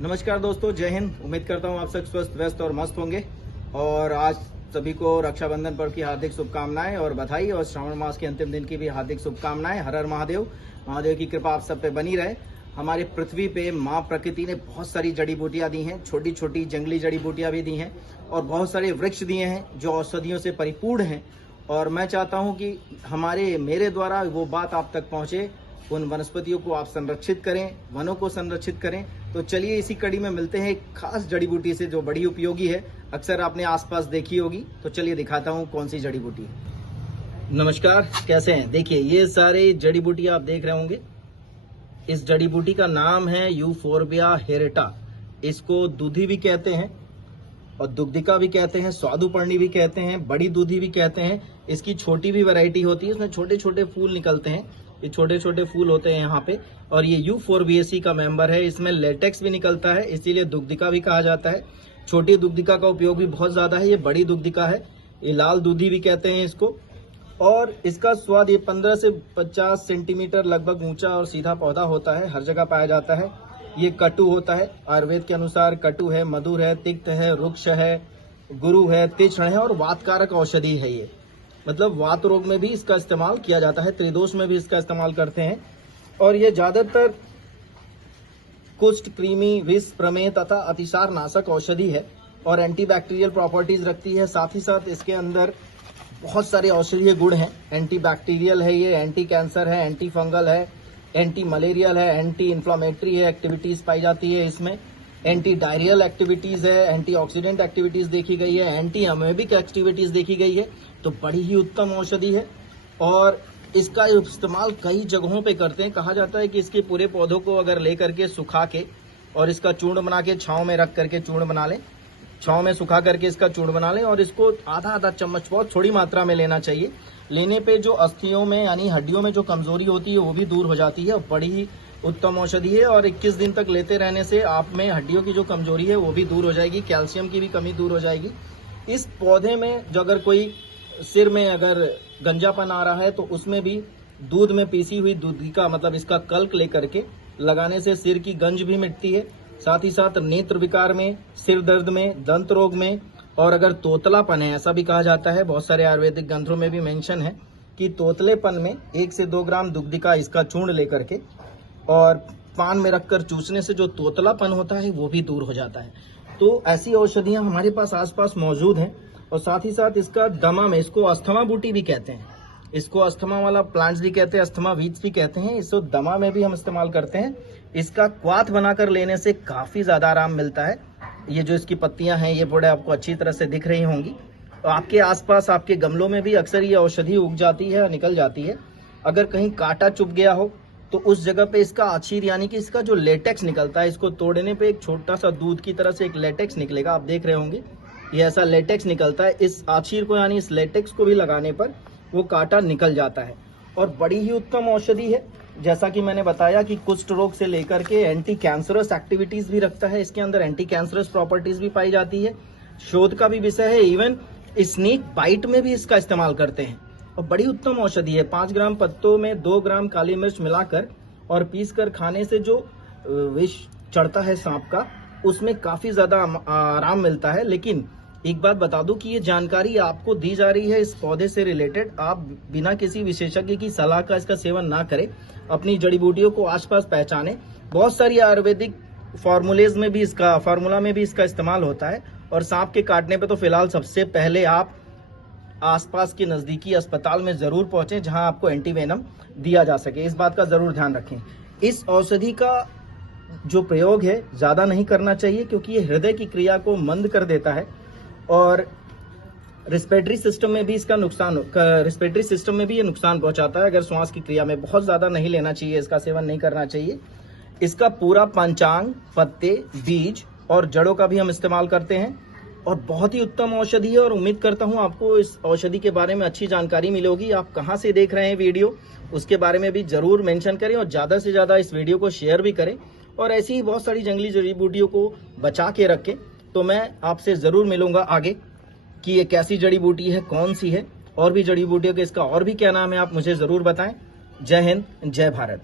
नमस्कार दोस्तों, जय हिंद। उम्मीद करता हूँ आप सब स्वस्थ व्यस्त और मस्त होंगे। और आज सभी को रक्षाबंधन पर्व की हार्दिक शुभकामनाएं और बधाई, और श्रावण मास के अंतिम दिन की भी हार्दिक शुभकामनाएं। हर हर महादेव। महादेव की कृपा आप सब पे बनी रहे। हमारे पृथ्वी पे माँ प्रकृति ने बहुत सारी जड़ी बूटियां दी हैं, छोटी छोटी जंगली जड़ी बूटियां भी दी हैं, और बहुत सारे वृक्ष दिए हैं जो औषधियों से परिपूर्ण हैं। और मैं चाहता हूं कि मेरे द्वारा वो बात आप तक पहुंचे। उन वनस्पतियों को आप संरक्षित करें, वनों को संरक्षित करें। तो चलिए इसी कड़ी में मिलते हैं एक खास जड़ी बूटी से जो बड़ी उपयोगी है, अक्सर आपने आसपास देखी होगी। तो चलिए दिखाता हूं कौन सी जड़ी बूटी है। नमस्कार, कैसे हैं? देखिए ये सारे जड़ी बूटी आप देख रहे होंगे। इस जड़ी बूटी का नाम है यूफोर्बिया हेरेटा। इसको दूधी भी कहते हैं और दुग्धिका भी कहते हैं, स्वादुपर्णी भी कहते हैं, बड़ी दूधी भी कहते हैं। इसकी छोटी भी वैरायटी होती है, इसमें छोटे छोटे फूल निकलते हैं। ये छोटे छोटे फूल होते हैं यहाँ पे। और ये यूफोर्बिएसी का मेंबर है। इसमें लेटेक्स भी निकलता है, इसीलिए दुग्धिका भी कहा जाता है। छोटी दुग्धिका का उपयोग भी बहुत ज्यादा है। ये बड़ी दुग्धिका है, ये लाल दूधी भी कहते हैं इसको। और इसका स्वाद, ये 15 से 50 सेंटीमीटर लगभग ऊंचा और सीधा पौधा होता है, हर जगह पाया जाता है। ये कटु होता है, आयुर्वेद के अनुसार कटु है, मधुर है, तिक्त है, रुक्ष है, गुरु है, तीक्ष्ण है और वातकारक औषधि है। ये मतलब वात रोग में भी इसका इस्तेमाल किया जाता है, त्रिदोष में भी इसका इस्तेमाल करते हैं। और ये ज्यादातर कुष्ठ, कृमि, विष, प्रमेह तथा अतिसार नाशक औषधि है और एंटीबैक्टीरियल प्रॉपर्टीज रखती है। साथ ही साथ इसके अंदर बहुत सारे औषधीय गुण हैं। एंटीबैक्टीरियल है, ये एंटी कैंसर है, एंटी फंगल है, एंटी मलेरियल है, एंटी इन्फ्लामेटरी है, एक्टिविटीज पाई जाती है इसमें। एंटी डायरियल एक्टिविटीज है, एंटी ऑक्सीडेंट एक्टिविटीज देखी गई है, एंटी अमेबिक एक्टिविटीज देखी गई है। तो बड़ी ही उत्तम औषधि है और इसका इस्तेमाल कई जगहों पे करते हैं। कहा जाता है कि इसके पूरे पौधों को अगर लेकर के सुखा के और इसका चूर्ण बना के छांव में रख करके चूर्ण बना लें, छांव में सुखा करके इसका चूर्ण बना लें और इसको आधा आधा चम्मच, बहुत थोड़ी मात्रा में लेना चाहिए। लेने पे जो अस्थियों में यानी हड्डियों में जो कमजोरी होती है वो भी दूर हो जाती है। बड़ी ही उत्तम औषधि है और 21 दिन तक लेते रहने से आप में हड्डियों की जो कमजोरी है वो भी दूर हो जाएगी, कैल्शियम की भी कमी दूर हो जाएगी। इस पौधे में जो अगर कोई सिर में अगर गंजापन आ रहा है तो उसमें भी दूध में पीसी हुई दूधिका, मतलब इसका कल्क लेकर के लगाने से सिर की गंज भी मिटती है। साथ ही साथ नेत्र विकार में, सिर दर्द में, दंत रोग में, और अगर तोतलापन है, ऐसा भी कहा जाता है, बहुत सारे आयुर्वेदिक ग्रंथों में भी मेंशन है कि तोतलेपन में 1 से 2 ग्राम दुग्धिका इसका चूर्ण लेकर के और पान में रखकर चूसने से जो तोतलापन होता है वो भी दूर हो जाता है। तो ऐसी औषधियां हमारे पास आसपास मौजूद हैं। और साथ ही साथ इसका दमा में, इसको अस्थमा बूटी भी कहते हैं, इसको अस्थमा वाला प्लांट्स भी कहते हैं, अस्थमा वीड्स भी कहते हैं। इसको दमा में भी हम इस्तेमाल करते हैं। इसका क्वाथ बनाकर लेने से काफी ज्यादा आराम मिलता है। ये जो इसकी पत्तियां हैं ये बड़े आपको अच्छी तरह से दिख रही होंगी। तो आपके आसपास आपके गमलों में भी अक्सर ये औषधि उग जाती है, निकल जाती है। अगर कहीं कांटा चुभ गया हो तो उस जगह पे इसका आछीर यानी कि इसका जो लेटेक्स निकलता है, इसको तोड़ने पे एक छोटा सा दूध की तरह से एक लेटेक्स निकलेगा, आप देख रहे होंगे। ये ऐसा लेटेक्स निकलता है। इस आछीर को यानी इस लेटेक्स को भी लगाने पर वो कांटा निकल जाता है और बड़ी ही उत्तम औषधि है। जैसा कि मैंने बताया कि कुष्ठ रोग से लेकर के एंटी कैंसरस एक्टिविटीज भी रखता है, इसके अंदर एंटी कैंसरस प्रॉपर्टीज भी पाई जाती है। शोध का भी विषय है। इवन स्नेक बाइट में भी इसका इस्तेमाल करते हैं और बड़ी उत्तम औषधि है। 5 ग्राम पत्तों में 2 ग्राम काली मिर्च मिलाकर और पीस कर खाने से जो विष चढ़ता है सांप का, उसमें काफी ज्यादा आराम मिलता है। लेकिन एक बात बता दूं कि ये जानकारी आपको दी जा रही है इस पौधे से रिलेटेड। आप बिना किसी विशेषज्ञ की सलाह का इसका सेवन ना करें। अपनी जड़ी बूटियों को आसपास पहचानें। बहुत सारी आयुर्वेदिक फार्मूला में भी इसका इस्तेमाल होता है। और सांप के काटने पे तो फिलहाल सबसे पहले आप आसपास के नजदीकी अस्पताल में जरूर पहुंचे जहां आपको एंटीवेनम दिया जा सके। इस बात का जरूर ध्यान रखें। इस औषधि का जो प्रयोग है ज्यादा नहीं करना चाहिए क्योंकि ये हृदय की क्रिया को मंद कर देता है और रिस्पिरेटरी सिस्टम में भी ये नुकसान पहुंचाता है। अगर श्वास की क्रिया में बहुत ज्यादा नहीं लेना चाहिए, इसका सेवन नहीं करना चाहिए। इसका पूरा पंचांग, पत्ते, बीज और जड़ों का भी हम इस्तेमाल करते हैं और बहुत ही उत्तम औषधि है। और उम्मीद करता हूं आपको इस औषधि के बारे में अच्छी जानकारी मिलेगी। आप कहां से देख रहे हैं वीडियो, उसके बारे में भी जरूर मेंशन करें और ज्यादा से ज्यादा इस वीडियो को शेयर भी करें और ऐसी ही बहुत सारी जंगली जड़ी बूटियों को बचा के रखें। तो मैं आपसे जरूर मिलूंगा आगे कि ये कैसी जड़ी बूटी है, कौन सी है, और भी जड़ी बूटियों के इसका और भी क्या नाम है, आप मुझे जरूर बताएं। जय हिंद, जय भारत।